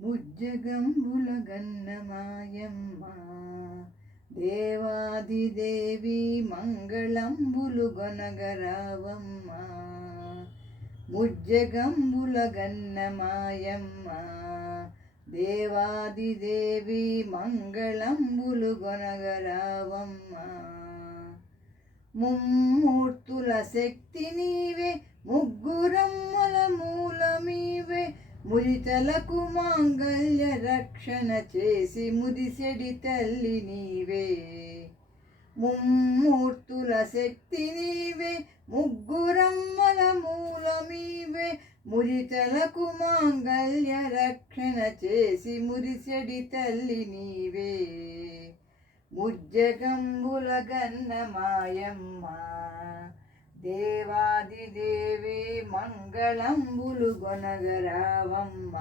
ముజ్జగంబుల గన్నమాయమ్మ దేవాదిదేవి మంగళంబులు గొనగరావమ్మ ముజ్జగంబుల గన్నమాయమ్మ దేవాదిదేవి మంగళంబులు గొనగరావమ్మ ముమ్మూర్తుల శక్తి నీవే ముగ్గురమ్మల మూలమీవే మురితలకు మాంగళ్య రక్షణ చేసి మురిసెడి తల్లి నీవే ముమ్మూర్తుల శక్తి నీవే ముగ్గురమ్మల మూలమీవే మురితలకు మాంగళ్య రక్షణ చేసి మురిసెడి తల్లి నీవే ముజ్జగంబుల గన్నమాయమ్మ దేవాదిదేవి మంగళంబులు గొనగరావమ్మ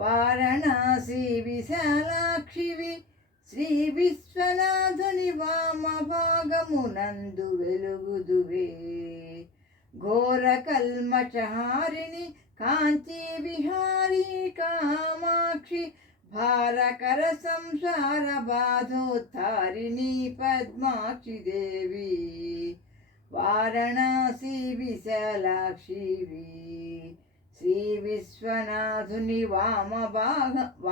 వారణాసి విశాలాక్షివి శ్రీ విశ్వనాథుని వామ భాగమునందు వెలుగుదువే ఘోర కల్మషహారిణి కాంచీ విహారీ కామాక్షి భారకర సంసార బాధోత్తారిణి పద్మాక్షి దేవి వారణాసి విశాలాక్షివి శ్రీ విశ్వనాథుని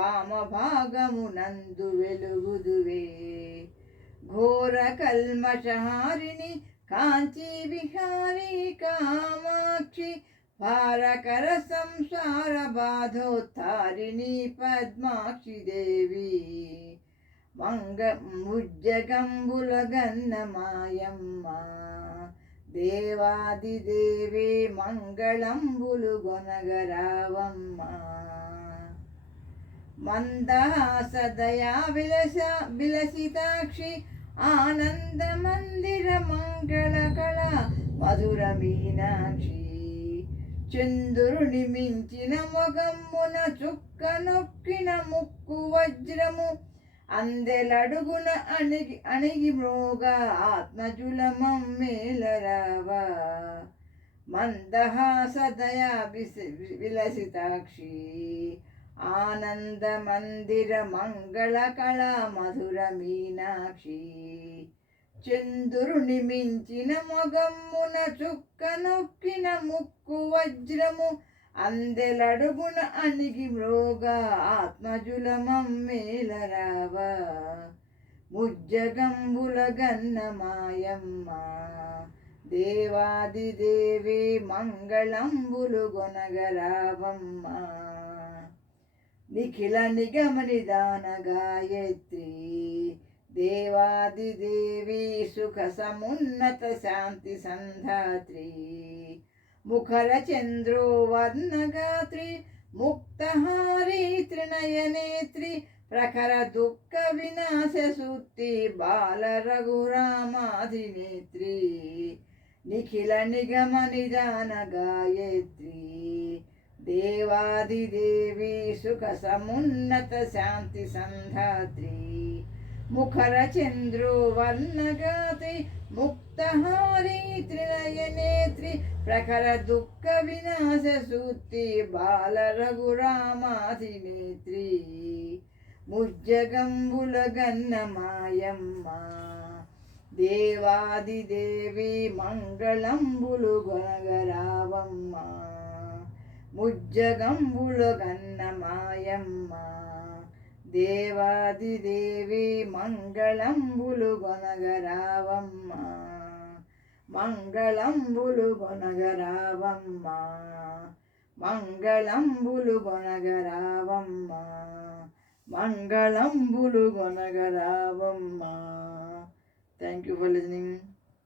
వామభాగమునందు వెలుగుదువే ఘోర కల్మషహారిణి కాంచీ విహారీ కామాక్షి భారకర సంసార బాధోత్తారిణి పద్మాక్షి దేవి ముజ్జగంబుల గన్నమాయమ్మ దేవాదిదేవి మంగళంబులు గొనగరావమ్మ మందహాసదయా విలసితాక్షి ఆనంద మందిర మంగళ కళ మధుర మీనాక్షి చంద్రుని మించిన మొగమ్మున చుక్క నొక్కిన ముక్కు వజ్రము అందెలడుగున అణిగి మ్రోగా ఆత్మజులమమ్మేలరావా మందహాసదయా విలసితాక్షి ఆనంద మందిర మంగళ కళ మధుర మీనాక్షి చంద్రుని మించిన మొగమ్మున చుక్క నొక్కిన ముక్కు వజ్రము అందెలడుగున అణిగి మ్రోగా ఆత్మజులమమ్మేలరావా ముజ్జగంబుల గన్నమాయమ్మ దేవాదిదేవి మంగళంబులు గొనగరావమ్మ నిఖిల నిగమ నిదాన గాయత్రి దేవాదిదేవి సుఖ సమున్నత శాంతి సంధాత్రి ముఖర చంద్రో వర్ణగాత్రి ముక్తహారీ త్రినయనేత్రి ప్రఖర దుఃఖ వినాశ సూత్రి బాల రఘురామాధినేత్రి నిఖిల నిగమ నిదాన గాయత్రి దేవాదిదేవి సుఖ సమున్నత శాంతి సంధాత్రి ముఖర చంద్రో వర్ణగాత్రి ముక్తహారీ త్రినయనేత్రి ప్రఖర దుఃఖ వినాశ సూత్రి బాల రఘురామాధినేత్రి ముజ్జగంబుల గన్నమాయమ్మ దేవాదిదేవి మంగళంబులు గొనగరావమ్మ ముజ్జగంబుల గన్నమాయమ్మ దేవాదిదేవి మంగళంబులు గొనగరావమ్మ మంగళంబులు గొనగరావమ్మ మంగళంబులు గొనగరావమ్మ మంగళంబులు గొనగరావమ్మ. Thank you for listening.